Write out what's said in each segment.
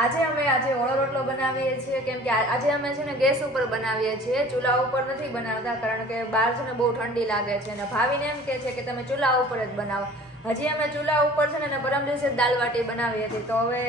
આજે અમે આજે ઓળો રોટલો બનાવીએ છીએ, કેમ કે આજે અમે છે ને ગેસ ઉપર બનાવીએ છીએ, ચૂલા ઉપર નથી બનાવતા, કારણ કે બહાર છે ને બહુ ઠંડી લાગે છે અને ભાવીને એમ કે છે કે તમે ચૂલા ઉપર જ બનાવો. હજી અમે ચૂલા ઉપર છે ને પરમ દિવસે જ દાલ બાટી બનાવી હતી તો હવે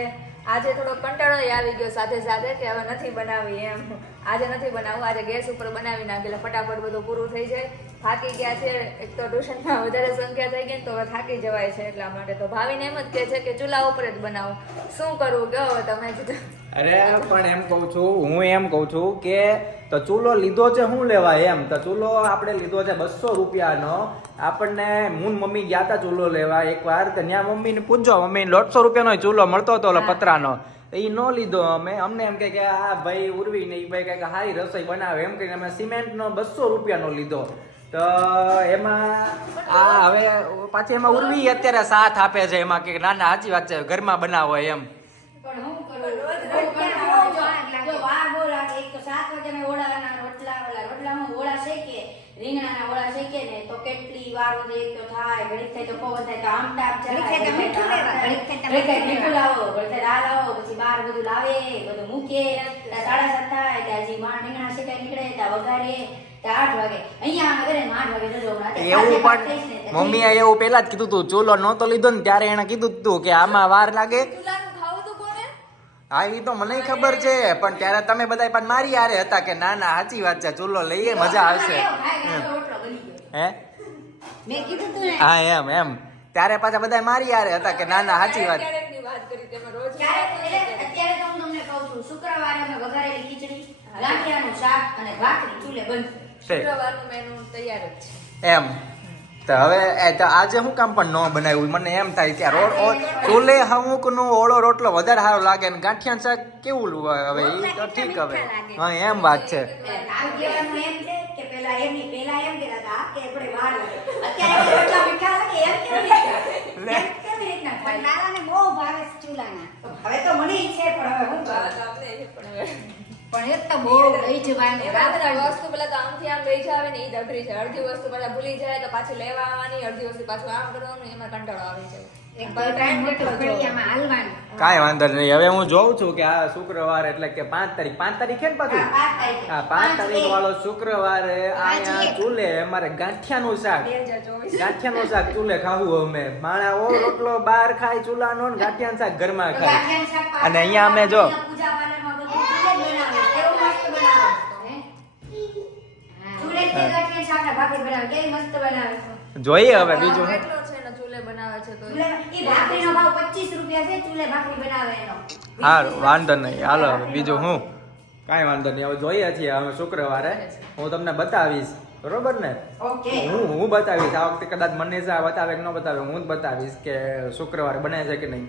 આજે થોડો કંટાળો આવી ગયો સાથે સાથે કે હવે નથી બનાવી એમ. આજે નથી બનાવવું, આજે ગેસ ઉપર બનાવી નાખેલા ફટાફટ બધું પૂરું થઈ જાય. થાકી ગયા છે એક તો ટ્યુશનમાં વધારે સંખ્યા થઈ ગઈ ને તો હવે થાકી જવાય છે એટલા માટે તો ભાવીને એમ જ કહે છે કે ચૂલા ઉપર જ બનાવો. શું કરવું ગયો તમે જ. અરે પણ એમ કહું છું હું એમ કહું છું કે તો ચૂલો લીધો છે શું લેવા એમ? તો ચૂલો આપણે લીધો છે બસો રૂપિયાનો. આપણને હું મમ્મી ગયા હતા ચૂલો લેવા એકવાર તો ત્યાં મમ્મીને પૂછજો મમ્મી દોઢસો રૂપિયાનો ચૂલો મળતો હતો પતરાનો? એ ન લીધો અમે. અમને એમ કે આ ભાઈ ઉર્વી ને એ ભાઈ કહે કે સારી રસોઈ બનાવે. એમ કહીને અમે સિમેન્ટનો બસો રૂપિયાનો લીધો. તો એમાં આ હવે પાછી એમાં ઉર્વી અત્યારે સાથ આપે છે એમાં કે ના ના સાચી વાત છે, ઘરમાં બનાવો એમ. રીંગણાના ઓળા શેકે ને તો કેટલી વાર એક તો થાય, ઘડીક થાય તો પવન થાય. તો આમ ટાપ ચલાય ઘડીક તો મીઠું લેવા, ઘડીક થાય તો ઘડીક થાય મીઠું મીઠું લાવો ઘડીક દાળ લાવો પછી બાર બધું લાવે બધું મૂકે સાડા સાત થાય ત્યાં હજી માણ રીંગણા શેકાઈ નીકળે ત્યાં વઘારે ત્યાં આઠ વાગે. અહીંયા ઘરે આઠ વાગે જજો એવું પણ મમ્મીએ એવું પેલા જ કીધું તું ચૂલો નહોતો લીધો ને ત્યારે એને કીધું તું કે આમાં વાર લાગે. ચૂલાનું ખાવું તું કોને હા એ તો મને ખબર છે પણ ત્યારે તમે બધા પણ મારી હારે હતા કે ના ના સાચી વાત છે ચૂલો લઈએ મજા આવશે. હે? મેં હા એમ એમ. ત્યારે પાછા બધા મારી હારે હતા કે ના ના સાચી વાત. કરી તમે રોજ અત્યારે તો હું તમને કહું છું શુક્રવારે અમે વઘારેલી ખીચડી ગાંઠિયાનું શાક અને ભાખરી ચૂલે બનશે શુક્રવારનું મેનુ તૈયાર જ છે. એમ. તો હવે એ તો આજે હું કામ પણ ન બનાવ્યું મને એમ થાય કે રોડ ઓ- ચૂલે અમુક નો ઓળો રોટલો વધારે સારો લાગે ને ગાંઠિયા શાક કેવું હવે એ તો ઠીક હવે. હા એમ વાત છે એટલે નામ કહેવાનું એમ છે કે પેલા એમની પેલા એમ કહેતા હતા કે આપણે વાર લાગે અત્યારે રોટલા મીઠા લાગે એમ કેવી રીતના એમ કેવી રીતના પણ થાય લાલાને બહુ ભાવે છે ચૂલાના હવે તો મને ઈ છે પણ હવે હું હા, કરું તો આપણે એ પણ હવે પણ એક તો બહુ લઈ જવાનું વસ્તુ પેલા તો આમથી આમ લઈ જાવે ને ઈ જ અઘરી છે. અડધી વસ્તુ પાછા ભૂલી જાય તો પાછી લેવા આવવાની અડધી વસ્તુ પાછું આમ કરવાનું એમાં કંટાળો આવી જાય. એક તો ટાઈમ મોટો ફળિયામાં હાલવાનું. કાંઈ વાંધો નહીં. હવે હું જોઉં છું કે આ શુક્રવાર એટલે કે પાંચ તારીખ. પાંચ તારીખે ને પાછું? હા, પાંચ તારીખે. વાળો શુક્રવારે અહીંયા ચૂલે અમારે ગાંઠિયાનું શાક. ગાંઠિયા નું ગાંઠિયાનું શાક ચૂલે ખાવું અમે. માણા ઓ રોટલો બહાર ખાય ચૂલાનો ને ગાંઠિયાનું શાક ઘરમાં ખાય. અને અહીંયા અમે જો બનાવે કેવી મસ્ત બનાવે છે. જોઈએ હવે બીજું. કેટલો છે ને ચૂલે બનાવે છે તો? ચૂલે ભાખરીનો ભાવ 25 રૂપિયા છે ચૂલે ભાખરી બનાવે એનો. હારું વાંધો નહીં. હાલો હવે બીજું હું? કાંઈ વાંધો નહીં. હવે જોઈએ છીએ. હવે શુક્રવારે હું તમને બતાવીશ. બરોબર ને? હું હું બતાવીશ. આ વખતે કદાચ મને બતાવે કે ન બતાવે હું જ બતાવીશ કે શુક્રવારે બને છે કે નહીં.